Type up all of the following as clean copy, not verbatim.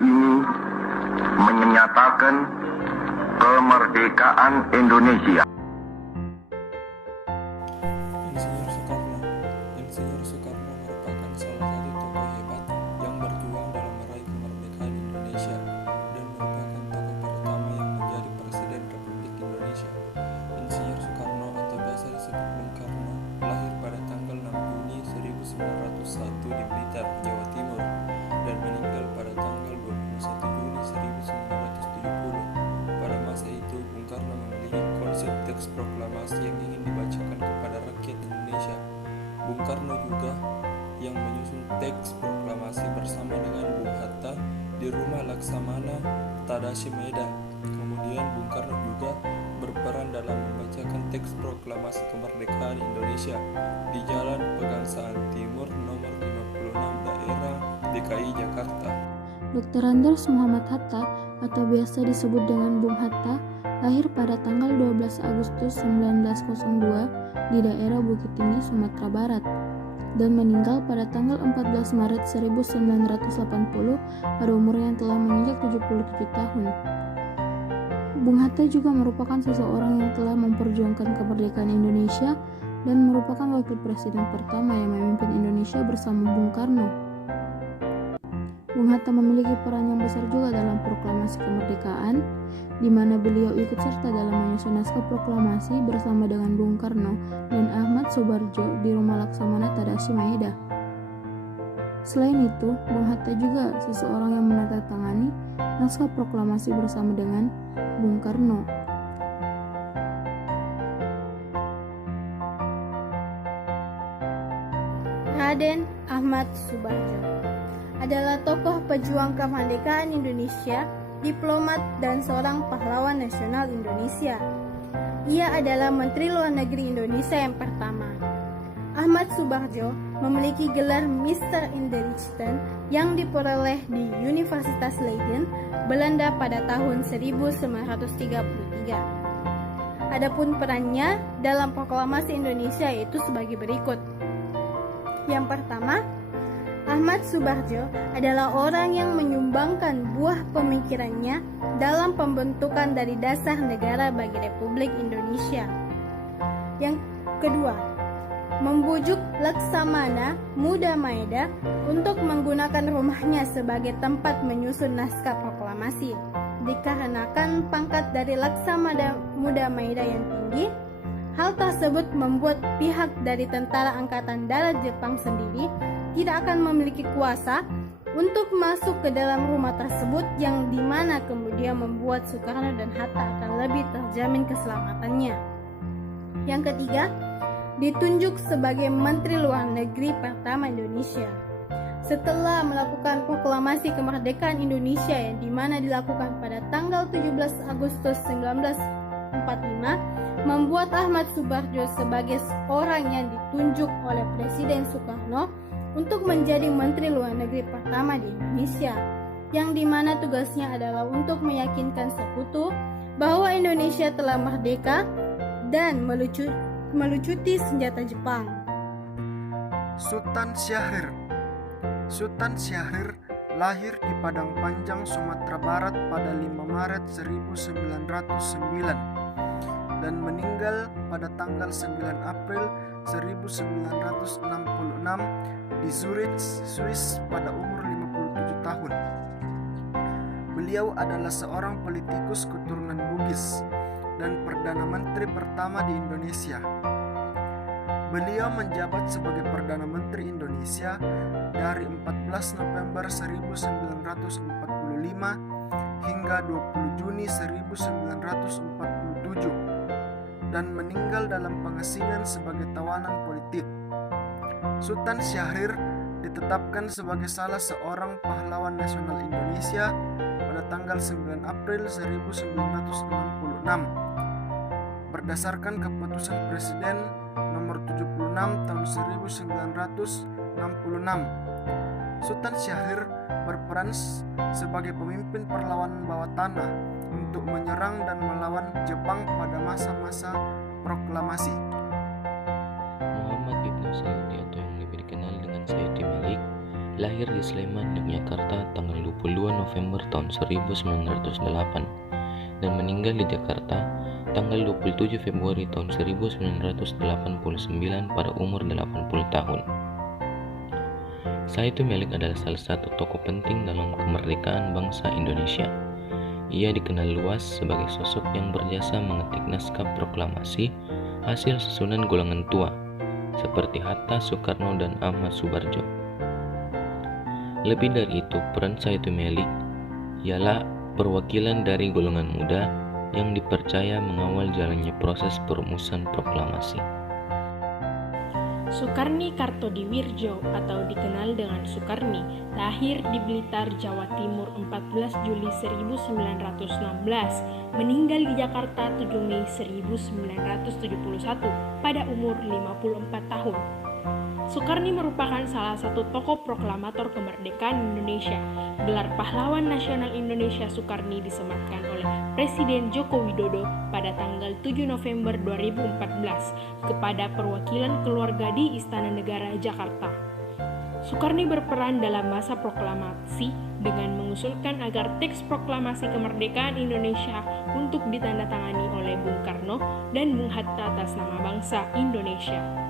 ini menyatakan kemerdekaan Indonesia. Insinyur Soekarno merupakan salah satu tokoh hebat yang berjuang dalam meraih kemerdekaan Indonesia dan merupakan tokoh pertama yang menjadi Presiden Republik Indonesia. Insinyur Soekarno atau biasa disebut Bung Karno lahir pada tanggal 6 Juni 1901 di Blitar, Jawa Timur dan meninggal pada tanggal 21 Juni 1970. Pada masa itu, Bung Karno memiliki konsep teks proklamasi yang ingin dibacakan kepada rakyat Indonesia. Bung Karno juga yang menyusun teks proklamasi bersama dengan Bung Hatta di rumah Laksamana Tadashi Maeda. Kemudian Bung Karno juga berperan dalam membacakan teks proklamasi kemerdekaan Indonesia di Jalan Pegangsaan Timur nomor 56 daerah DKI Jakarta. Dr. Andes Muhammad Hatta atau biasa disebut dengan Bung Hatta lahir pada tanggal 12 Agustus 1902 di daerah Bukit Tinggi, Sumatera Barat dan meninggal pada tanggal 14 Maret 1980 pada umur yang telah menginjak 77 tahun. Bung Hatta juga merupakan seseorang yang telah memperjuangkan kemerdekaan Indonesia dan merupakan wakil presiden pertama yang memimpin Indonesia bersama Bung Karno. Bung Hatta memiliki peran yang besar juga dalam proklamasi kemerdekaan, di mana beliau ikut serta dalam menyusun naskah proklamasi bersama dengan Bung Karno dan Ahmad Soebardjo di rumah Laksamana Tadashi Maeda. Selain itu, Bung Hatta juga seseorang yang menandatangani naskah proklamasi bersama dengan Bung Karno. Raden Ahmad Soebardjo adalah tokoh pejuang kemerdekaan Indonesia, diplomat, dan seorang pahlawan nasional Indonesia. Ia adalah Menteri Luar Negeri Indonesia yang pertama. Ahmad Soebardjo memiliki gelar Mister Indrichten yang diperoleh di Universitas Leiden, Belanda pada tahun 1933. Adapun perannya dalam proklamasi Indonesia yaitu sebagai berikut. Yang pertama, Ahmad Soebardjo adalah orang yang menyumbangkan buah pemikirannya dalam pembentukan dari dasar negara bagi Republik Indonesia. Yang kedua, membujuk Laksamana Muda Maeda untuk menggunakan rumahnya sebagai tempat menyusun naskah proklamasi. Dikarenakan pangkat dari Laksamana Muda Maeda yang tinggi, hal tersebut membuat pihak dari Tentara Angkatan Darat Jepang sendiri tidak akan memiliki kuasa untuk masuk ke dalam rumah tersebut, yang dimana kemudian membuat Soekarno dan Hatta akan lebih terjamin keselamatannya. Yang ketiga, ditunjuk sebagai Menteri Luar Negeri pertama Indonesia. Setelah melakukan proklamasi kemerdekaan Indonesia yang dimana dilakukan pada tanggal 17 Agustus 1945, membuat Ahmad Soebardjo sebagai orang yang ditunjuk oleh Presiden Soekarno untuk menjadi Menteri Luar Negeri pertama di Indonesia, yang dimana tugasnya adalah untuk meyakinkan sekutu bahwa Indonesia telah merdeka dan melucuti senjata Jepang. Sultan Syahrir. Sultan Syahrir lahir di Padang Panjang, Sumatera Barat pada 5 Maret 1909 dan meninggal pada tanggal 9 April 1966 di Zurich, Swiss pada umur 57 tahun. Beliau adalah seorang politikus keturunan Bugis dan Perdana Menteri pertama di Indonesia. Beliau menjabat sebagai Perdana Menteri Indonesia dari 14 November 1945 hingga 20 Juni 1947 dan meninggal dalam pengasingan sebagai tawanan politik. Sultan Syahrir ditetapkan sebagai salah seorang pahlawan nasional Indonesia pada tanggal 9 April 1966 berdasarkan keputusan Presiden nomor 76 tahun 1966. Sultan Syahrir berperan sebagai pemimpin perlawanan bawah tanah untuk menyerang dan melawan Jepang pada masa-masa proklamasi. Muhammad Ibnu Saudi atau yang lebih dikenal dengan Sayyidi Malik Lahir di Sleman, Yogyakarta tanggal 22 November tahun 1908 dan meninggal di Jakarta tanggal 27 Februari tahun 1989 pada umur 80 tahun. Saitu Melik adalah salah satu tokoh penting dalam kemerdekaan bangsa Indonesia. Ia dikenal luas sebagai sosok yang berjasa mengetik naskah proklamasi hasil susunan golongan tua seperti Hatta, Soekarno, dan Ahmad Subarjo. Lebih dari itu, peran Saitu Melik ialah perwakilan dari golongan muda yang dipercaya mengawal jalannya proses perumusan proklamasi. Sukarni Kartodiwirjo atau dikenal dengan Sukarni lahir di Blitar, Jawa Timur 14 Juli 1916, meninggal di Jakarta 7 Mei 1971 pada umur 54 tahun. Sukarni merupakan salah satu tokoh proklamator kemerdekaan Indonesia. Gelar Pahlawan Nasional Indonesia Sukarni disematkan oleh Presiden Joko Widodo pada tanggal 7 November 2014 kepada perwakilan keluarga di Istana Negara, Jakarta. Sukarni berperan dalam masa proklamasi dengan mengusulkan agar teks proklamasi kemerdekaan Indonesia untuk ditandatangani oleh Bung Karno dan Bung Hatta atas nama bangsa Indonesia.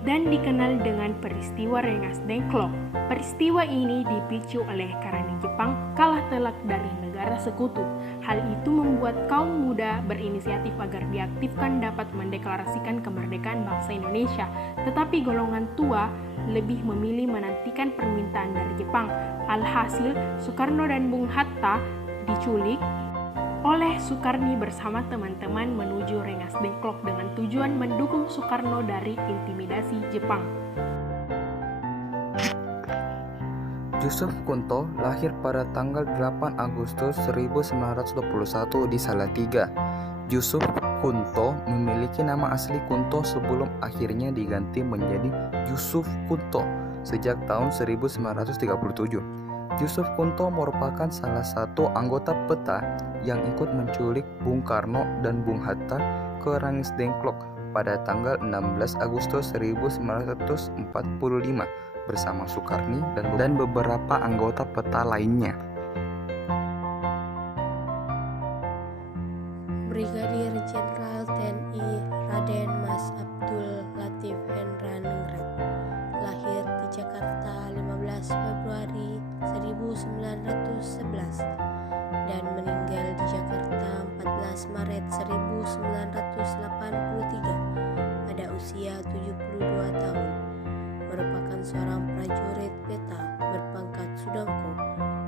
Dan dikenal dengan peristiwa Rengas Dengklok. Peristiwa ini dipicu oleh karena Jepang kalah telak dari negara sekutu. Hal itu membuat kaum muda berinisiatif agar diaktifkan dapat mendeklarasikan kemerdekaan bangsa Indonesia. Tetapi golongan tua lebih memilih menantikan permintaan dari Jepang. Alhasil, Soekarno dan Bung Hatta diculik oleh Sukarni bersama teman-teman menuju Rengas Dengklok dengan tujuan mendukung Soekarno dari intimidasi Jepang. Yusuf Kunto lahir pada tanggal 8 Agustus 1921 di Salatiga. Yusuf Kunto memiliki nama asli Kunto sebelum akhirnya diganti menjadi Yusuf Kunto sejak tahun 1937. Yusuf Kunto merupakan salah satu anggota PETA yang ikut menculik Bung Karno dan Bung Hatta ke Rengas Dengklok pada tanggal 16 Agustus 1945 bersama Sukarni dan beberapa anggota PETA lainnya. Brigadir Jenderal TNI Raden Mas Abdul Latif Hendraningrat lahir di Jakarta 15 Februari 1911 dan meninggal di Jakarta 14 Maret 1983 pada usia 72 tahun. Merupakan seorang prajurit PETA berpangkat Sudangko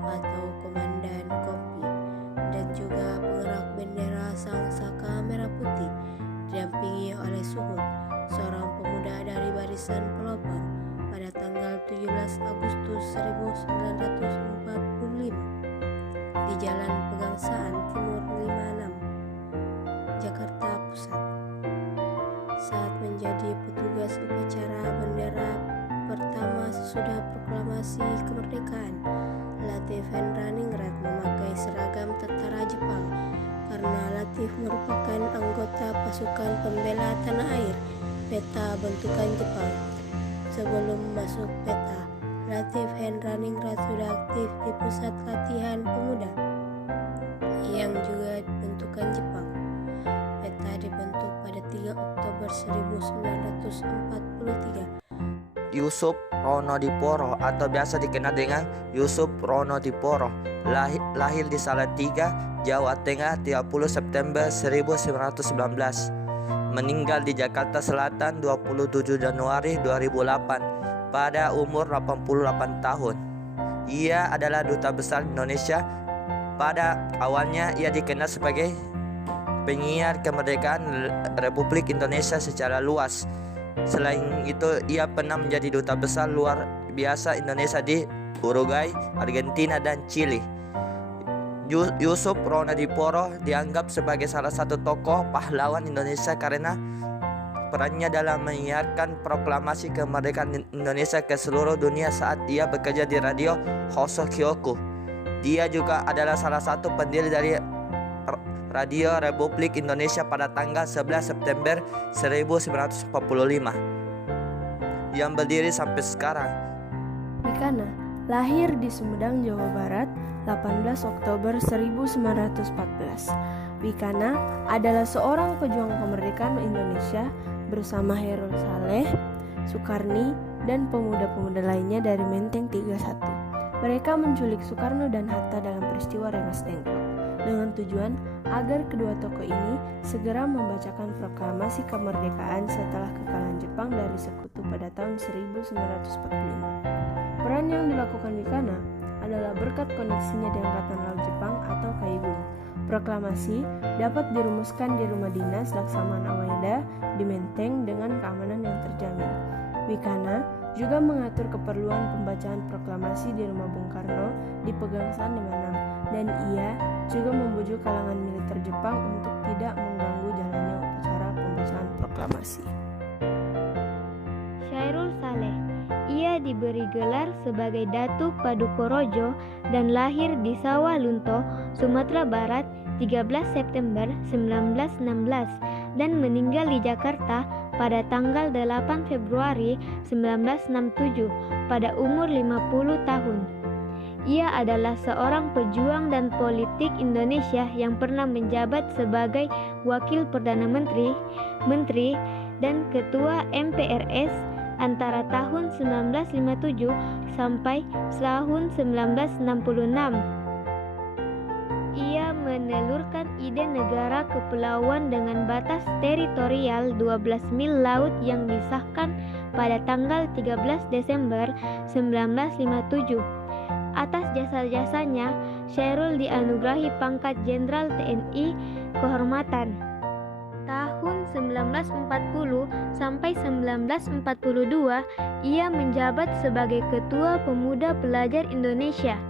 atau Komandan Kompi dan juga penggerak bendera Sang Saka Merah Putih, didampingi oleh Suhut, seorang pemuda dari barisan pelopor pada tanggal 17 Agustus 1945 di Jalan Pegangsaan Timur 56, Jakarta Pusat. Saat menjadi petugas upacara bendera pertama sesudah proklamasi kemerdekaan, Latif Hendraningrat memakai seragam tentara Jepang karena Latif merupakan anggota pasukan pembela tanah air PETA bentukan Jepang. Sebelum masuk PETA, Latif Hendraningrat sudah aktif di Pusat Latihan Pemuda yang juga bentukan Jepang. PETA dibentuk pada 3 Oktober 1943. Yusuf Ronodiporo atau biasa dikenal dengan Yusuf Ronodiporo lahir di Salatiga, Jawa Tengah 30 September 1919. Meninggal di Jakarta Selatan 27 Januari 2008 pada umur 88 tahun. Ia adalah duta besar Indonesia. Pada awalnya ia dikenal sebagai penyiar kemerdekaan Republik Indonesia secara luas. Selain itu, ia pernah menjadi duta besar luar biasa Indonesia di Uruguay, Argentina, dan Chili. Yusuf Ronodiporo dianggap sebagai salah satu tokoh pahlawan Indonesia karena perannya dalam menyiarkan proklamasi kemerdekaan Indonesia ke seluruh dunia saat ia bekerja di radio Hoso Kyoku. Dia juga adalah salah satu pendiri dari Radio Republik Indonesia pada tanggal 11 September 1945 yang berdiri sampai sekarang. Wikana lahir di Sumedang, Jawa Barat, 18 Oktober 1914. Wikana adalah seorang pejuang kemerdekaan Indonesia bersama Chairul Saleh, Sukarni, dan pemuda-pemuda lainnya dari Menteng 31. Mereka menculik Soekarno dan Hatta dalam peristiwa Rengas Dengklok dengan tujuan agar kedua tokoh ini segera membacakan proklamasi kemerdekaan setelah kekalahan Jepang dari sekutu pada tahun 1945. Peran yang dilakukan Wikana adalah berkat koneksinya di Angkatan Laut Jepang atau Kaigun. Proklamasi dapat dirumuskan di rumah dinas Laksamana Waida di Menteng dengan keamanan yang terjamin. Wikana juga mengatur keperluan pembacaan proklamasi di rumah Bung Karno di Pegangsaan di Manang, dan ia juga membujuk kalangan militer Jepang untuk tidak mengganggu jalannya upacara pembacaan proklamasi. Chairul Saleh, ia diberi gelar sebagai Datuk Padukorojo dan lahir di Sawah Lunto, Sumatera Barat 13 September 1916 dan meninggal di Jakarta pada tanggal 8 Februari 1967 pada umur 50 tahun. Ia adalah seorang pejuang dan politik Indonesia yang pernah menjabat sebagai Wakil Perdana Menteri, Menteri, dan Ketua MPRS antara tahun 1957 sampai tahun 1966. Ia menelurkan ide negara kepulauan dengan batas teritorial 12 mil laut yang disahkan pada tanggal 13 Desember 1957. Atas jasa-jasanya, Chairul dianugerahi pangkat Jenderal TNI Kehormatan. Tahun 1940 sampai 1942, ia menjabat sebagai Ketua Pemuda Pelajar Indonesia.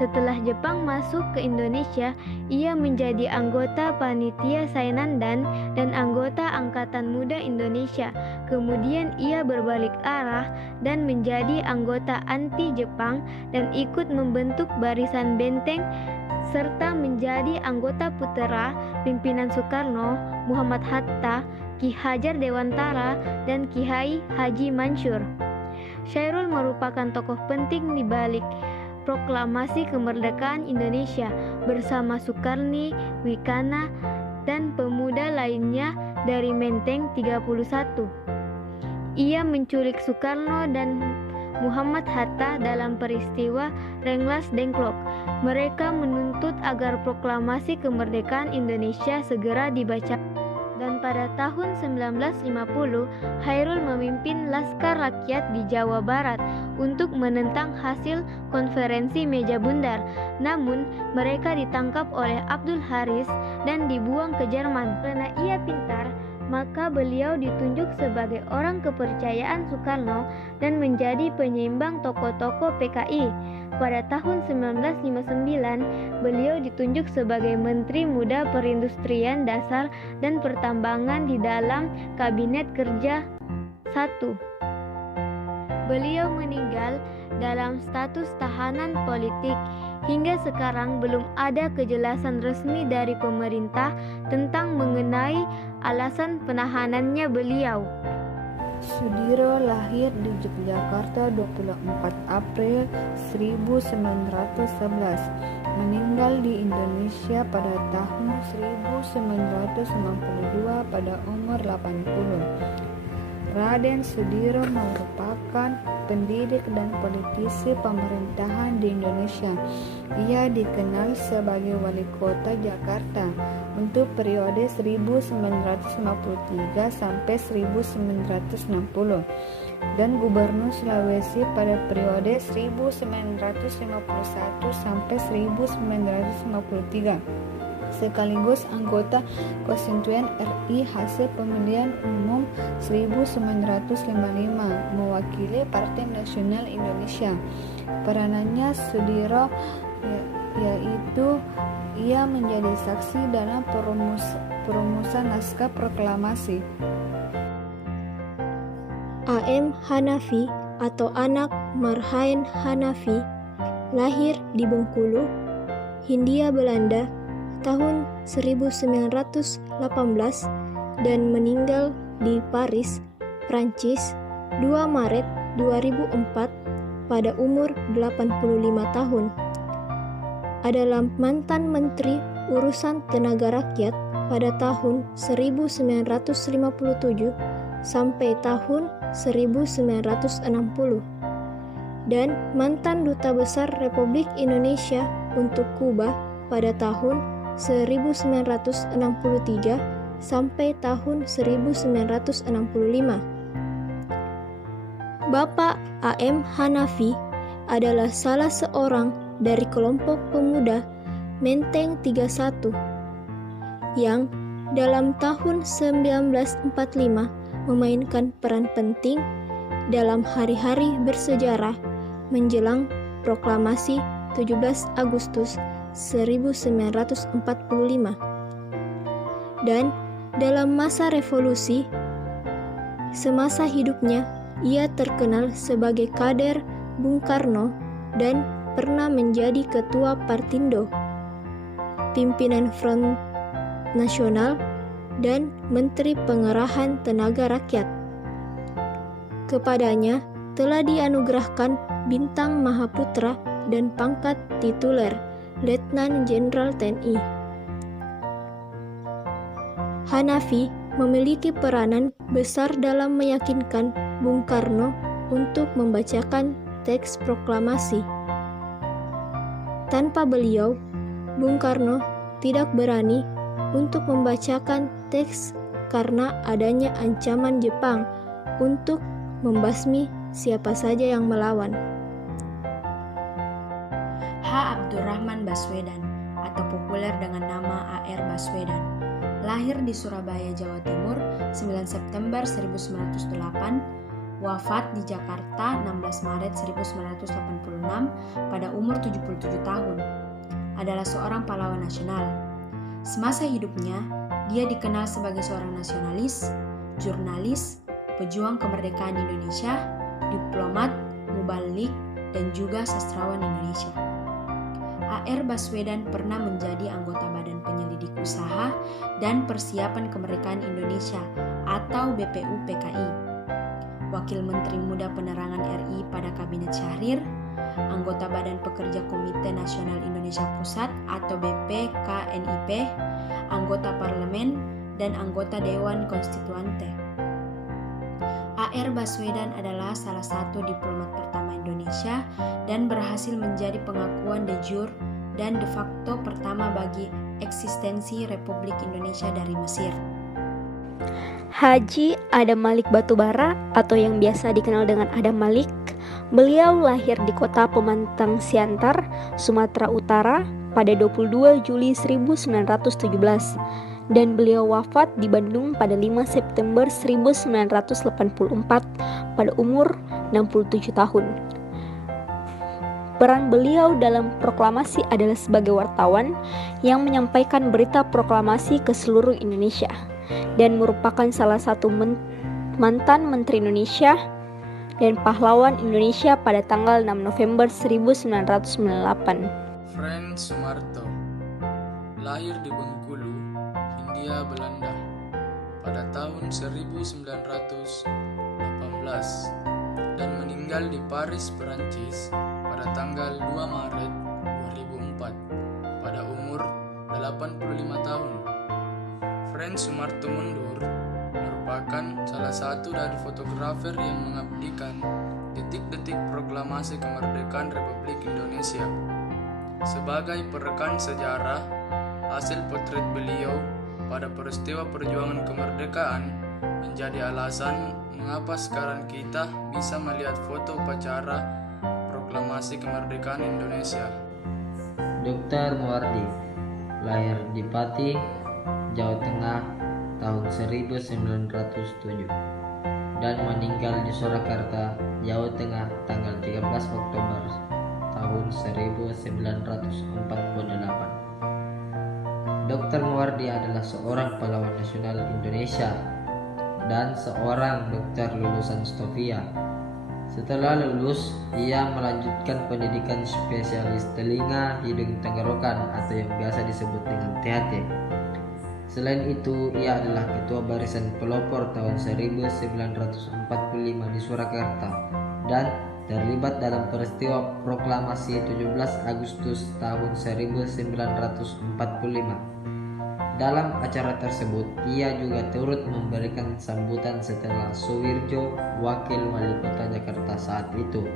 Setelah Jepang masuk ke Indonesia, ia menjadi anggota Panitia Sainandan dan anggota Angkatan Muda Indonesia. Kemudian ia berbalik arah dan menjadi anggota anti-Jepang dan ikut membentuk Barisan Benteng serta menjadi anggota putera pimpinan Soekarno, Muhammad Hatta, Ki Hajar Dewantara, dan Kiai Haji Mansur. Chairul merupakan tokoh penting di balik proklamasi kemerdekaan Indonesia bersama Sukarni, Wikana, dan pemuda lainnya dari Menteng 31. Ia menculik Soekarno dan Muhammad Hatta dalam peristiwa Rengas Dengklok. Mereka menuntut agar proklamasi kemerdekaan Indonesia segera dibaca. Dan pada tahun 1950, Chairul memimpin Laskar Rakyat di Jawa Barat untuk menentang hasil konferensi meja bundar. Namun, mereka ditangkap oleh Abdul Haris dan dibuang ke Jerman. Karena ia pintar, maka beliau ditunjuk sebagai orang kepercayaan Soekarno dan menjadi penyeimbang tokoh-tokoh PKI. Pada tahun 1959, beliau ditunjuk sebagai Menteri Muda Perindustrian Dasar dan Pertambangan di dalam Kabinet Kerja 1. Beliau meninggal dalam status tahanan politik. Hingga sekarang belum ada kejelasan resmi dari pemerintah tentang mengenai alasan penahanannya beliau. Sudiro lahir di Yogyakarta 24 April 1911, meninggal di Indonesia pada tahun 1992 pada umur 80. Raden Sudiro merupakan pendidik dan politisi pemerintahan di Indonesia. Ia dikenal sebagai Wali Kota Jakarta untuk periode 1953 sampai 1960 dan Gubernur Sulawesi pada periode 1951 sampai 1953. Sekaligus anggota Konstituen RI hasil pemilihan umum 1955 mewakili Partai Nasional Indonesia. Peranannya Sudiro yaitu ia menjadi saksi dalam perumusan naskah proklamasi. A.M. Hanafi atau anak Marhain Hanafi lahir di Bengkulu, Hindia Belanda tahun 1918 dan meninggal di Paris, Prancis 2 Maret 2004 pada umur 85 tahun. Adalah mantan Menteri Urusan Tenaga Rakyat pada tahun 1957 sampai tahun 1960 dan mantan Duta Besar Republik Indonesia untuk Kuba pada tahun 1963 sampai tahun 1965. Bapak A.M. Hanafi adalah salah seorang dari kelompok pemuda Menteng 31 yang dalam tahun 1945 memainkan peran penting dalam hari-hari bersejarah menjelang proklamasi 17 Agustus 1945. Dan dalam masa revolusi, semasa hidupnya ia terkenal sebagai kader Bung Karno dan pernah menjadi ketua Partindo, pimpinan Front Nasional, dan Menteri Pengerahan Tenaga Rakyat. Kepadanya telah dianugerahkan Bintang Mahaputra dan pangkat tituler Letnan Jenderal TNI. Hanafi memiliki peranan besar dalam meyakinkan Bung Karno untuk membacakan teks proklamasi. Tanpa beliau, Bung Karno tidak berani untuk membacakan teks karena adanya ancaman Jepang untuk membasmi siapa saja yang melawan. H. Abdurrahman Baswedan atau populer dengan nama A.R. Baswedan lahir di Surabaya, Jawa Timur 9 September 1908, wafat di Jakarta 16 Maret 1986 pada umur 77 tahun. Adalah seorang pahlawan nasional. Semasa hidupnya, dia dikenal sebagai seorang nasionalis, jurnalis, pejuang kemerdekaan Indonesia, diplomat, mubalik, dan juga sastrawan Indonesia. A.R. Baswedan pernah menjadi anggota Badan Penyelidik Usaha dan Persiapan Kemerdekaan Indonesia atau BPUPKI, Wakil Menteri Muda Penerangan RI pada Kabinet Syahrir, anggota Badan Pekerja Komite Nasional Indonesia Pusat atau BPKNIP, anggota Parlemen, dan anggota Dewan Konstituante. A.R. Baswedan adalah salah satu diplomat pertama Indonesia dan berhasil menjadi pengakuan de jure dan de facto pertama bagi eksistensi Republik Indonesia dari Mesir. Haji Adam Malik Batubara atau yang biasa dikenal dengan Adam Malik, beliau lahir di kota Pemantang Siantar, Sumatera Utara pada 22 Juli 1917 dan beliau wafat di Bandung pada 5 September 1984 pada umur 67 tahun. Peran beliau dalam proklamasi adalah sebagai wartawan yang menyampaikan berita proklamasi ke seluruh Indonesia dan merupakan salah satu mantan Menteri Indonesia dan pahlawan Indonesia pada tanggal 6 November 1998. Frans Sumarto lahir di Bengkulu, Hindia Belanda pada tahun 1918 dan meninggal di Paris, Perancis pada tanggal 2 Maret 2004 pada umur 85 tahun. Frans Sumarto Mundur merupakan salah satu dari fotografer yang mengabadikan detik-detik proklamasi kemerdekaan Republik Indonesia. Sebagai perekan sejarah, hasil potret beliau pada peristiwa perjuangan kemerdekaan menjadi alasan mengapa sekarang kita bisa melihat foto upacara proklamasi kemerdekaan Indonesia. Dr. Muwardi lahir di Pati, Jawa Tengah tahun 1907 dan meninggal di Surakarta, Jawa Tengah tanggal 13 Oktober tahun 1948. Dr. Muwardi adalah seorang pahlawan nasional Indonesia dan seorang dokter lulusan Stovia. Setelah lulus, ia melanjutkan pendidikan spesialis telinga, hidung, tenggorokan atau yang biasa disebut dengan THT. Selain itu, ia adalah ketua barisan pelopor tahun 1945 di Surakarta dan terlibat dalam peristiwa proklamasi 17 Agustus tahun 1945. Dalam acara tersebut, ia juga turut memberikan sambutan setelah Suwirjo, wakil wali kota Jakarta saat itu.